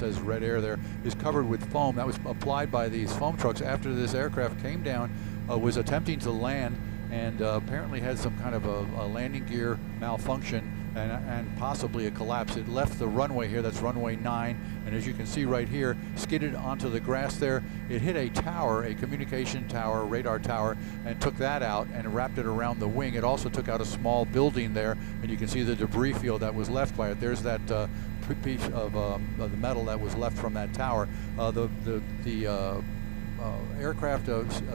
says Red Air there, is covered with foam. That was applied by these foam trucks after this aircraft came down, was attempting to land, and apparently had some kind of a landing gear malfunction and possibly a collapse. It left the runway here, that's runway 9, and as you can see right here, skidded onto the grass there. It hit a tower, a communication tower, radar tower, and took that out and wrapped it around the wing. It also took out a small building there, and you can see the debris field that was left by it. There's that piece of the metal that was left from that tower. The aircraft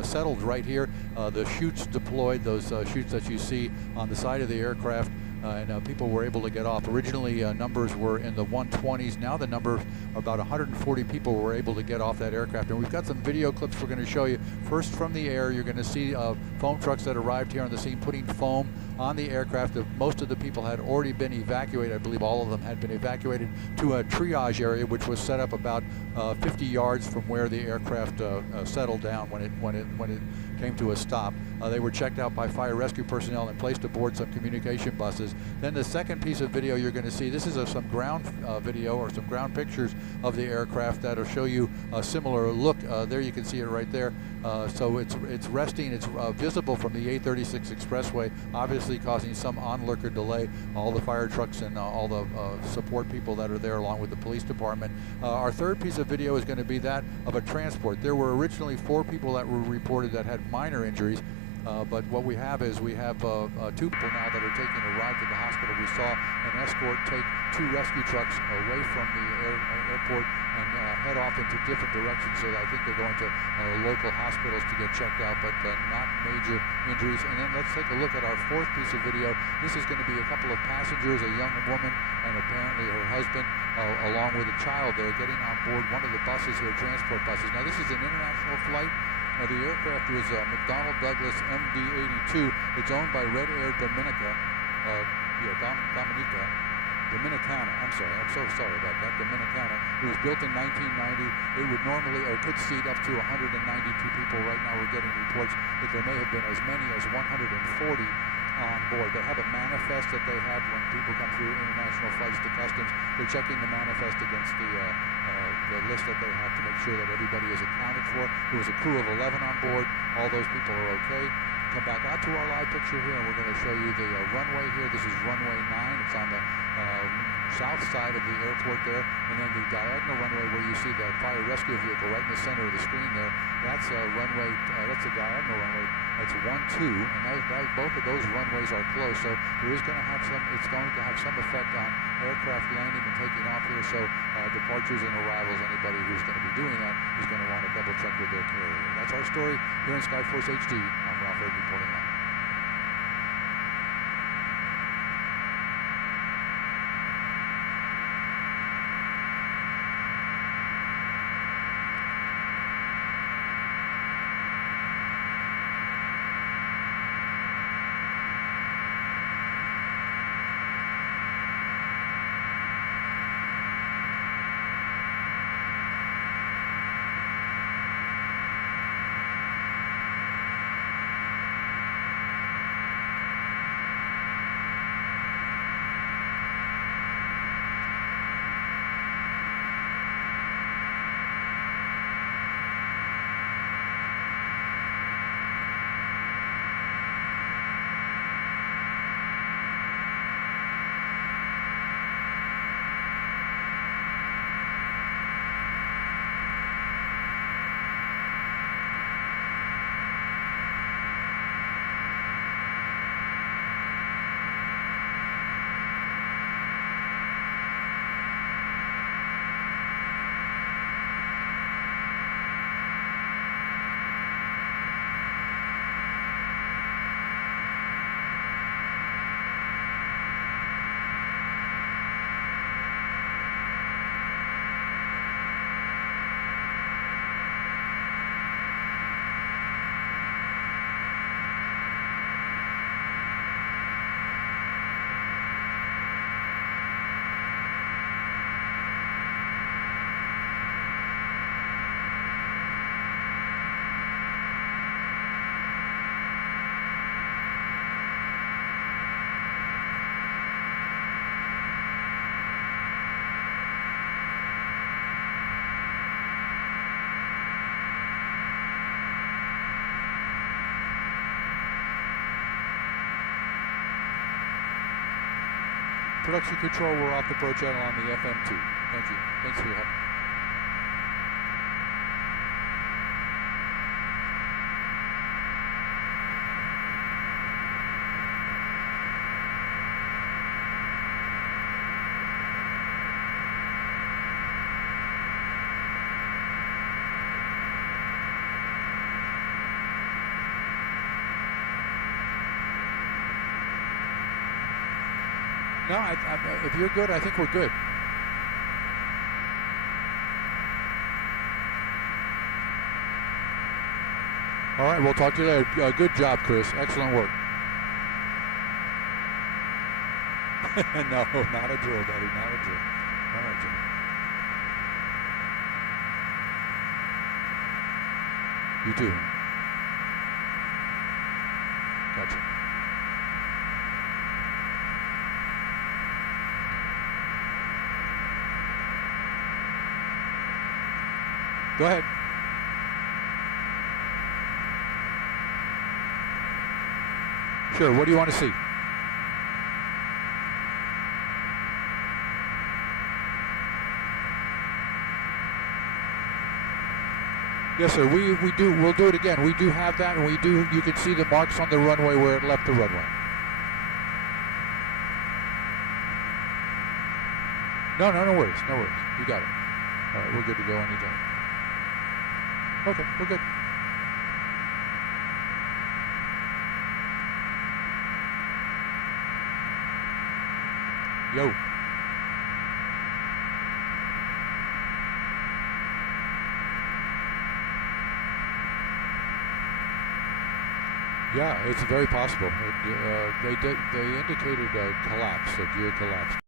settled right here. The chutes deployed, those chutes that you see on the side of the aircraft, and people were able to get off. Originally, numbers were in the 120s. Now the number, about 140 people were able to get off that aircraft. And we've got some video clips we're going to show you. First, from the air, you're going to see foam trucks that arrived here on the scene putting foam on the aircraft. Most of the people had already been evacuated. I believe all of them had been evacuated to a triage area, which was set up about 50 yards from where the aircraft settled down when it came to a stop. They were checked out by fire rescue personnel and placed aboard some communication buses. Then the second piece of video you're going to see, this is some ground video or some ground pictures of the aircraft that'll show you a similar look. There you can see it right there. So it's resting. It's visible from the 836 expressway, obviously causing some onlooker delay. All the fire trucks and all the support people that are there, along with the police department. Our third piece of video is going to be that of a transport. There were originally 4 people that were reported that had minor injuries. But what we have is 2 people now that are taking a ride to the hospital. We saw an escort take 2 rescue trucks away from the airport and head off into different directions. So I think they're going to local hospitals to get checked out, but not major injuries. And then let's take a look at our fourth piece of video. This is going to be a couple of passengers, a young woman and apparently her husband, along with a child there, getting on board one of the buses here, transport buses. Now this is an international flight. The aircraft was McDonnell Douglas MD-82. It's owned by Red Air Dominicana. I'm sorry, I'm so sorry about that. Dominicana. It was built in 1990. It would normally, or could seat up to 192 people. Right now we're getting reports that there may have been as many as 140 on board. They have a manifest that they have when people come through international flights to customs. They're checking the manifest against the list that they have to make sure that everybody is accounted for. There was a crew of 11 on board. All those people are okay. Come back out to our live picture here, and we're going to show you the runway here. This is runway 9. It's on the south side of the airport there, and then the diagonal runway where you see the fire rescue vehicle right in the center of the screen there. That's a runway. That's a diagonal runway. That's 1, 2, and both of those runways are closed. So there is going to have some. It's going to have some effect on aircraft landing and taking off here. So departures and arrivals. Anybody who's going to be doing that is going to want to double check with their carrier. That's our story here in Skyforce HD. I'm Ralph Ed reporting live. Production control, we're off the Pro channel on the FM2. Thank you. Thanks for your help. No, if you're good, I think we're good. All right, we'll talk to you later. Good job, Chris. Excellent work. No, not a drill, buddy. Not a drill. All right, Jimmy. You too. Gotcha. Go ahead. Sure, what do you want to see? Yes, sir, we'll do it again. We do have that, and you can see the marks on the runway where it left the runway. No worries, no worries. You got it. All right, we're good to go anytime. Okay, we're good. Yo. Yeah, it's very possible. They indicated a collapse, a gear collapse.